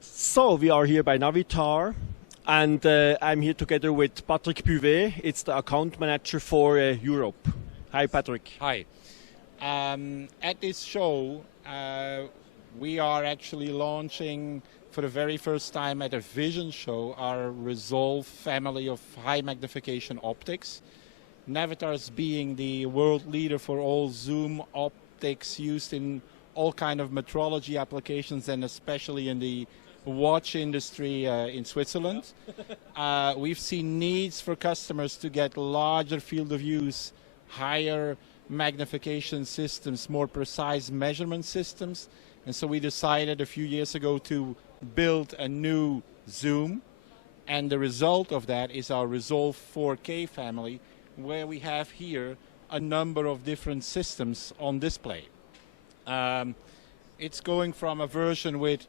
So we are here by Navitar, and I'm here together with Patrick Buvet. It's the account manager for Europe. Hi, Patrick. Hi. At this show, we are actually launching for the very first time at a vision show our Resolve family of high magnification optics. Navitar is being the world leader for all zoom optics used in all kind of metrology applications, and especially in the watch industry in Switzerland. We've seen needs for customers to get larger field of use, higher magnification systems, more precise measurement systems, and so we decided a few years ago to build a new zoom, and the result of that is our Resolve 4K family, where we have here a number of different systems on display. It's going from a version with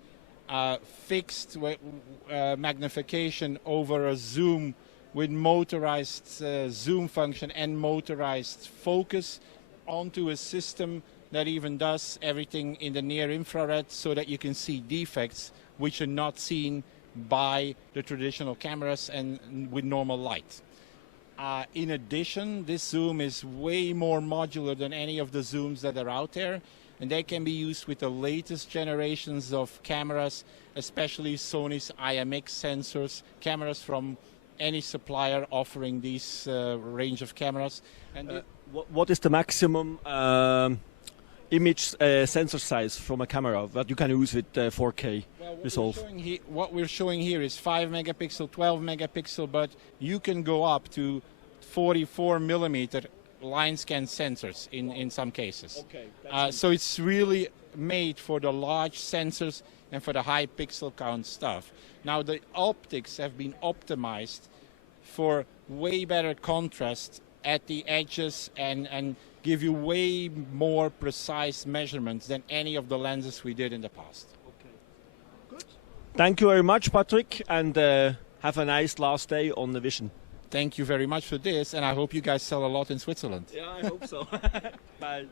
fixed magnification over a zoom with motorized zoom function and motorized focus onto a system that even does everything in the near infrared so that you can see defects which are not seen by the traditional cameras and with normal light. In addition, this zoom is way more modular than any of the zooms that are out there, and they can be used with the latest generations of cameras, especially Sony's IMX sensors, cameras from any supplier offering these range of cameras. And what is the maximum image sensor size from a camera that you can use with 4K Resolve? What we're showing here is 5 megapixel, 12 megapixel, but you can go up to 44 millimeter line scan sensors in some cases. Okay, so it's really made for the large sensors and for the high pixel count stuff. Now the optics have been optimized for way better contrast at the edges and give you way more precise measurements than any of the lenses we did in the past. Okay. Good. Thank you very much, Patrick, and have a nice last day on the Vision. Thank you very much for this, and I hope you guys sell a lot in Switzerland. Yeah, I hope so. Bye.